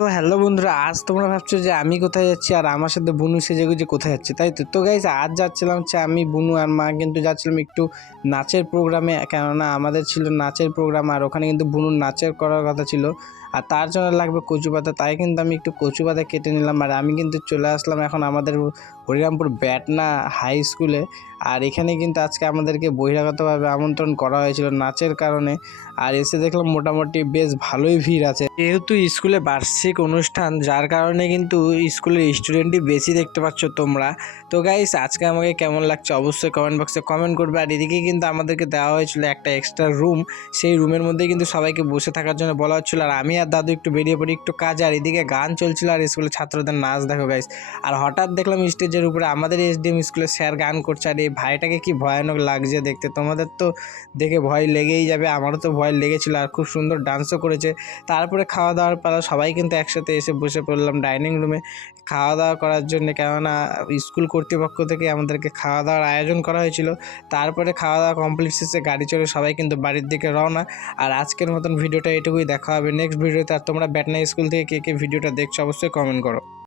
তো হ্যালো বন্ধুরা, আজ তোমরা ভাবছ যে আমি কোথায় যাচ্ছি আর আমার সাথে বুনু সেজে গুজে কোথায় যাচ্ছে, তাই তো? তো গাইজ আজ যাচ্ছিলাম হচ্ছে আমি, বুনু আর মা কিন্তু যাচ্ছিলাম একটু নাচের প্রোগ্রামে কেননা আমাদের ছিল নাচের প্রোগ্রাম আর ওখানে কিন্তু বুনুর নাচের করার কথা ছিল আর তার জন্য লাগবে কচু পাতা তাই কিন্তু আমি একটু কচু পাতা কেটে নিলাম আর আমি কিন্তু চলে আসলাম এখন আমাদের হরিরামপুর ব্যাটনা হাই স্কুলে আর এখানে কিন্তু আজকে আমাদেরকে বহিরাগতভাবে আমন্ত্রণ করা হয়েছিল নাচের কারণে আর এসে দেখলাম মোটামুটি বেশ ভালোই ভিড় আছে যেহেতু স্কুলে বার্ষিক অনুষ্ঠান যার কারণে কিন্তু স্কুলের স্টুডেন্টই বেশি দেখতে পাচ্ছ তোমরা তো গাইস আজকে আমাকে কেমন লাগছে অবশ্যই কমেন্ট বক্সে কমেন্ট করবে আর এদিকে কিন্তু আমাদেরকে দেওয়া হয়েছিল একটা এক্সট্রা রুম সেই রুমের মধ্যে কিন্তু সবাইকে বসে থাকার জন্য বলা হচ্ছিল আর আমি আর দাদু একটু বেরিয়ে পড়ি একটু কাজ আর এদিকে গান চলছিল আর স্কুলের ছাত্রদের নাচ দেখো গাইস আর হঠাৎ দেখলাম স্টেজের উপরে, আমাদের এসডিএম স্কুলের স্যার গান করছে, আর এই ভাইটাকে কি ভয়ানক লাগছে দেখতে। তোমাদের তো দেখে ভয় লেগেই যাবে, আমারও তো ভয় লেগেছিলো, আর খুব সুন্দর ডান্সও করেছে। তারপরে খাওয়া দাওয়ার পালা, সবাই কিন্তু একসাথে এসে বসে পড়লাম ডাইনিং রুমে খাওয়া দাওয়া করার জন্য কেননা স্কুল কর্তৃপক্ষ থেকে আমাদেরকে খাওয়া দাওয়ার আয়োজন করা হয়েছিল। তারপরে খাওয়া দাওয়া কমপ্লিট শেষে গাড়ি চড়ে সবাই কিন্তু বাড়ির দিকে রওনা। আর আজকের মতন ভিডিওটা এটুকুই, দেখা হবে নেক্সট ভিডিওতে আর তোমরা ব্যাটনা স্কুল থেকে কে কে ভিডিওটা দেখছ, অবশ্যই কমেন্ট করো।